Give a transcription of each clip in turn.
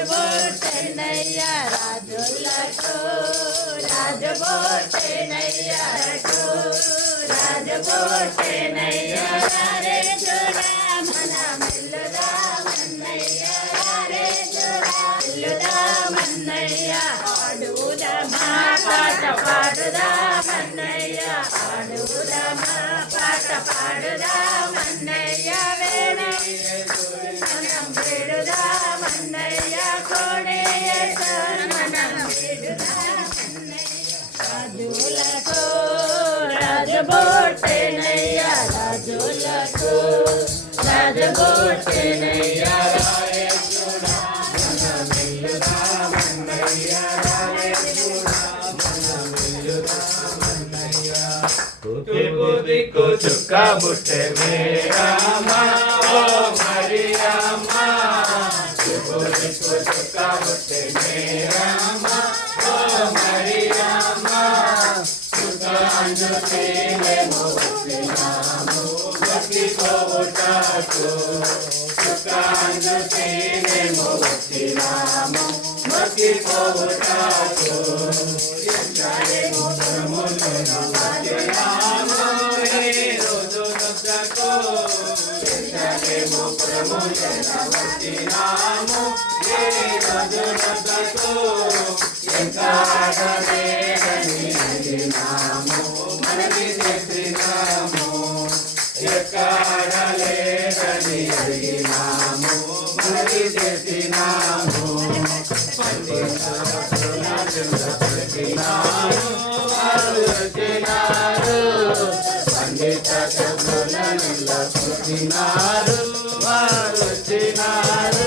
రాజుబోటెనయ్యా రాజులకు రాజుబోటెనయ్యా రాజుబోటెనయ్యా రే చూడా మన మెల్లుదామన్నయ్యా రే చూడా మెల్లుదామన్నయ్యా పాడుదమా పాట పాడుదామన్నయ్యా పాడుదమా పాట పాడుదామన్నయ్యా వేణ మనం వేడుదామన్నయ్యా కోడే మనం వేడుదామన్నయ్యా రాజులకు రాజుబోటెనయ్యా రాజులకు రాజుబోటెనయ్యా దిక్కు చుక్క బుట్టె మేరమ్మా ఓ మరియమ్మా దిక్కు చుక్క బుట్టె మేరమ్మా ఓ మరియమ్మా చుక్కాంజు తీనేమో వచ్చినాము భక్తి పోవుటకు చుక్కాంజు తీనేమో వచ్చినాము భక్తి పోవుటకు ఎంచాలేమో పరములను వచ్చినాము ఏ రోజు నొద్దకు ఎంచాలేమో పరములను వచ్చినాము ఏ రోజు నొద్దకు ఎంకాడలేదని అడిగినాము మనకి చెప్పినాము ఎక్కడలేదని అడిగినాము మనకి చెప్పినాము వారు వచ్చినారు పండిత శబ్దులను వచ్చినారు వారు వచ్చినారు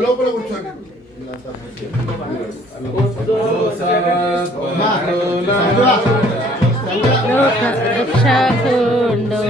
లోపల కూర్చోండి. రక్షకుండు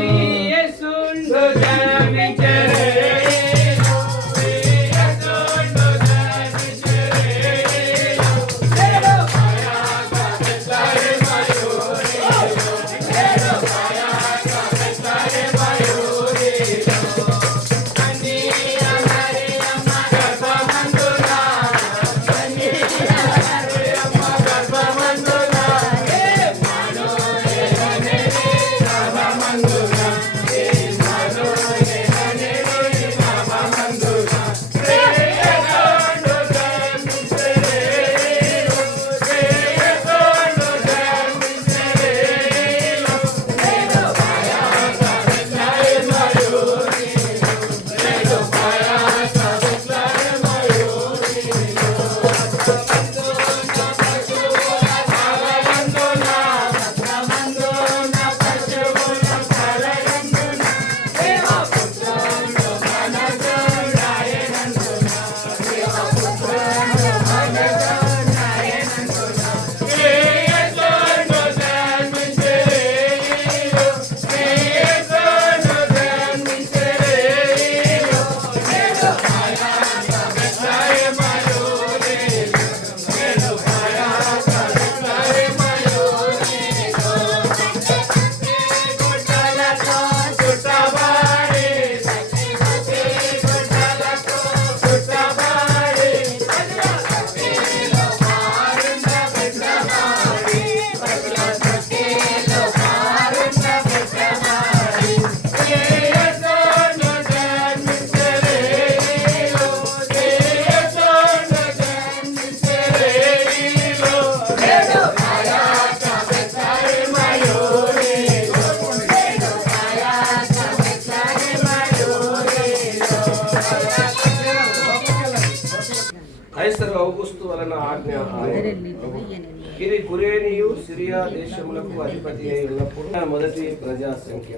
ఇది కురేనియు సిరియా దేశములకు అధిపతి అయి ఉన్నప్పుడు మొదటి ప్రజా సంఖ్య.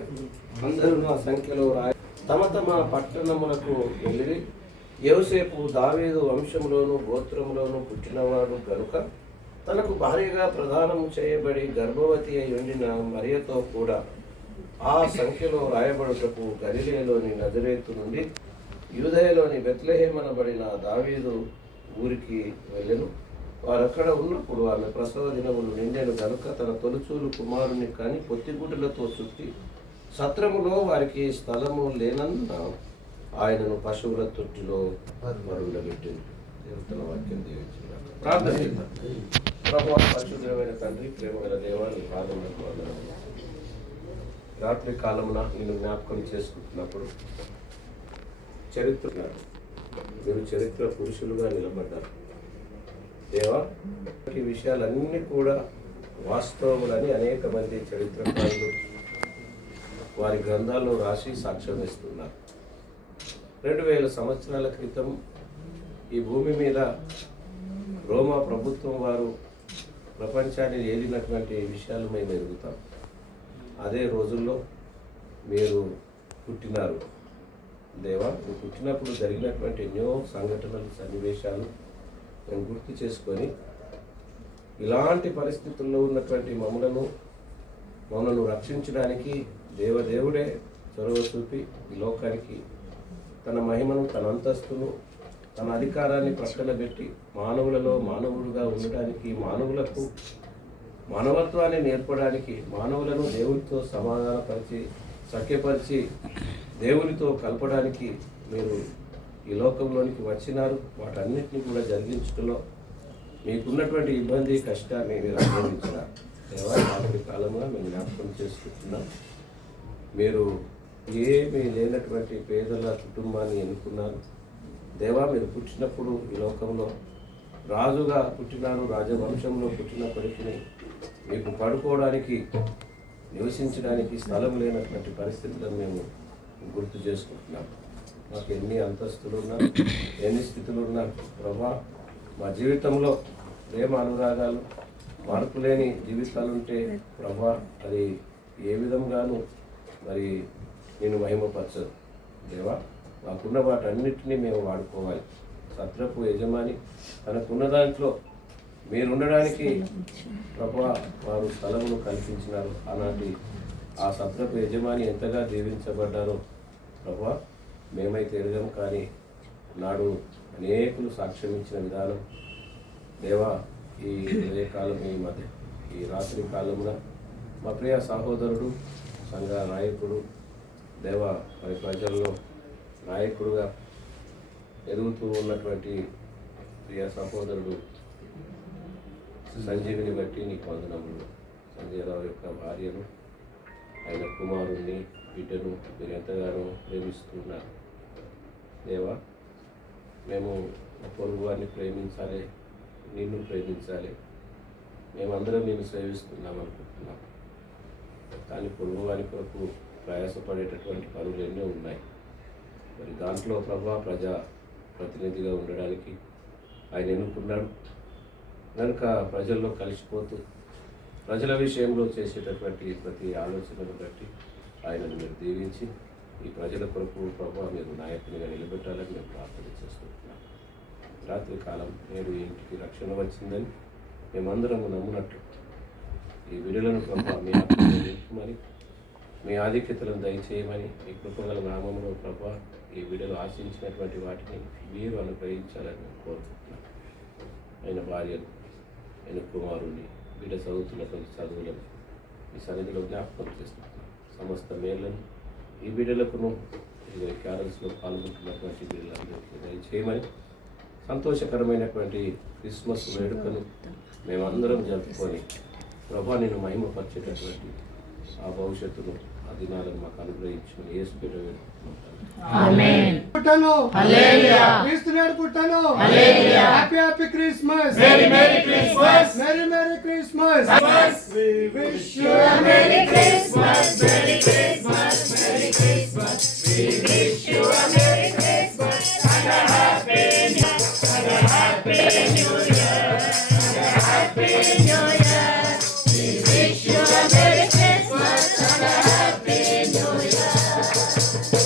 అందరూ ఆ సంఖ్యలో తమ తమ పట్టణములకు వెళ్ళి యోసేపు దావీదు వంశంలోను గోత్రములోను పుట్టినవాడు కనుక తనకు భార్యగా ప్రదానము చేయబడి గర్భవతి అయి ఉండిన మరియతో కూడా ఆ సంఖ్యలో రాయబడుటకు గలిలయలోని నజరేతు నుండి యూదయలోని బెత్లెహేమనబడిన దావీదు ఊరికి వెళ్ళెను. వారక్కడ ఉన్నప్పుడు ఆమె ప్రసవ దినములు నిండెను కనుక తన తొలుచూలు కుమారుని కాని పొత్తిగుడ్డలతో చుట్టి సత్రములో వారికి స్థలము లేనందున ఆయనను పశువుల తొట్టిలో మరుండబెట్టింది. తన వాక్యం దీవించుగాక. ప్రార్థన చేద్దాం. ప్రభువా, పరిశుద్ధమైన తండ్రి, ప్రేమగల దేవా, నీ పాదములకు వందనములు. రాత్రి కాలమున నేను జ్ఞాపకం చేసుకుంటున్నప్పుడు మీరు చరిత్ర పురుషులుగా నిలబడ్డారు దేవా. ఈ విషయాలన్నీ కూడా వాస్తవములని అనేక మంది చరిత్రకారులు వారి గ్రంథాల్లో రాసి సాక్ష్యం ఇస్తున్నారు. 2000 సంవత్సరాల క్రితం ఈ భూమి మీద రోమా ప్రభుత్వం వారు ప్రపంచాన్ని ఏలినటువంటి విషయాలు మేము ఎరుగుతాం. అదే రోజుల్లో మీరు పుట్టినారు దేవా. మీరు పుట్టినప్పుడు జరిగినటువంటి ఎన్నో సంఘటనలు, సన్నివేశాలు మేము గుర్తు చేసుకొని ఇలాంటి పరిస్థితుల్లో ఉన్నటువంటి మమ్మలను రక్షించడానికి దేవదేవుడే చొరవ చూపి ఈ లోకానికి తన మహిమను, తన అంతస్తును, తన అధికారాన్ని ప్రక్కన పెట్టి మానవులలో మానవుడుగా ఉండడానికి, మానవులకు మానవత్వాన్ని నేర్పడానికి, మానవులను దేవునితో సమాధానపరిచి సఖ్యపరిచి దేవునితో కలపడానికి మీరు ఈ లోకంలోనికి వచ్చినారు. వాటన్నిటిని కూడా జరిగించడంలో మీకున్నటువంటి ఇబ్బంది, కష్టాన్ని మీరు అనుభవించినారు దేవా. ఆఖరి కాలంలో మేము జ్ఞాపకం చేసుకుంటున్నాం. మీరు ఏమీ లేనటువంటి పేదల కుటుంబాన్ని ఎన్నుకున్నారు దేవా. మీరు పుట్టినప్పుడు ఈ లోకంలో రాజుగా పుట్టినారు. రాజవంశంలో పుట్టినప్పటికీ మీకు పడుకోవడానికి, నివసించడానికి స్థలం లేనటువంటి పరిస్థితులను మేము గుర్తు చేసుకుంటున్నాం. మాకు ఎన్ని అంతస్తులు ఉన్నా, ఎన్ని స్థితులు ఉన్నా ప్రభా, మా జీవితంలో ప్రేమ, అనురాగాలు, మార్పు లేని జీవితాలుంటే ప్రభా, అది ఏ విధంగానూ మరి నేను మహిమపరచదు దేవా. మాకున్న వాటన్నిటినీ మేము వాడుకోవాలి. సత్రపు యజమాని తనకున్న దాంట్లో మీరు ఉండడానికి ప్రభా వారు స్థలమును కల్పించినారు. ఆనాటి ఆ సత్రపు యజమాని ఎంతగా దీవించబడ్డారో ప్రభా మేమైతే ఎరగం. కానీ నాడు అనేకులు సాక్ష్యం ఇచ్చిన విధానం దేవా, ఈ ఉదయకాలం, ఈ రాత్రి కాలమున మా ప్రియ సహోదరుడు, సంఘ నాయకుడు దేవా, మరి ప్రజల్లో నాయకుడుగా ఎదుగుతూ ఉన్నటువంటి ప్రియ సహోదరుడు సంజీవిని బట్టి నీకు వందనములు. సంజయరావు యొక్క భార్యను, ఆయన కుమారుణ్ణి, బిడ్డను మీరు ఎంతగానో ప్రేమిస్తున్నారు దేవా. మేము పొరుగు వారిని ప్రేమించాలి, నిన్ను ప్రేమించాలి. మేమందరం నిన్ను సేవిస్తున్నాం అనుకుంటున్నాం. కానీ పొరుగు వారి కొరకు ప్రయాసపడేటటువంటి పనులు ఎన్నో ఉన్నాయి. మరి దాంట్లో ప్రభా ప్రజా ప్రతినిధిగా ఉండడానికి ఆయన ఎన్నుకున్నాడు కనుక ప్రజల్లో కలిసిపోతూ ప్రజల విషయంలో చేసేటటువంటి ప్రతి ఆలోచనను బట్టి ఆయనను మీరు దీవించి ఈ ప్రజల కొరకు ప్రభా మీరు నాయకునిగా నిలబెట్టాలని మేము ప్రార్థన చేసుకుంటున్నాం. రాత్రి కాలం నేడు ఇంటికి రక్షణ వచ్చిందని మేమందరము నమ్మునట్లు ఈ విడులను ప్రభా మీ ఆత్మని, మీ ఆధిక్యతలను దయచేయమని, మీ కృపగల నామంలో ప్రభా ఈ విడులు ఆశించినటువంటి వాటిని మీరు అనుగ్రహించాలని మేము కోరుకుంటున్నాం. ఆయన భార్యను, ఆయన కుమారుని, బిడ్డ చదువుతున్నటువంటి చదువులను ఈ సన్నిధిలో జ్ఞాపకం చేస్తున్నాం. సమస్త మేళ్లను ఈ బిడ్డలకును, క్యారల్స్లో పాల్గొంటున్నటువంటి బిడ్డలందరికీ దయచేయమని, సంతోషకరమైనటువంటి క్రిస్మస్ వేడుకను మేమందరం జరుపుకొని ప్రభా నేను మహిమపరిచేటటువంటి ఆ భవిష్యత్తును, ఆ దినాలను మాకు అనుగ్రహించిన యేసు పేరు ఆమేన్. పుట్టను హల్లెలూయా. క్రీస్తునాడు పుట్టను హల్లెలూయా. Happy Christmas. Merry Christmas. Merry Christmas. We wish you Merry Christmas. Merry Christmas. Merry Christmas. We wish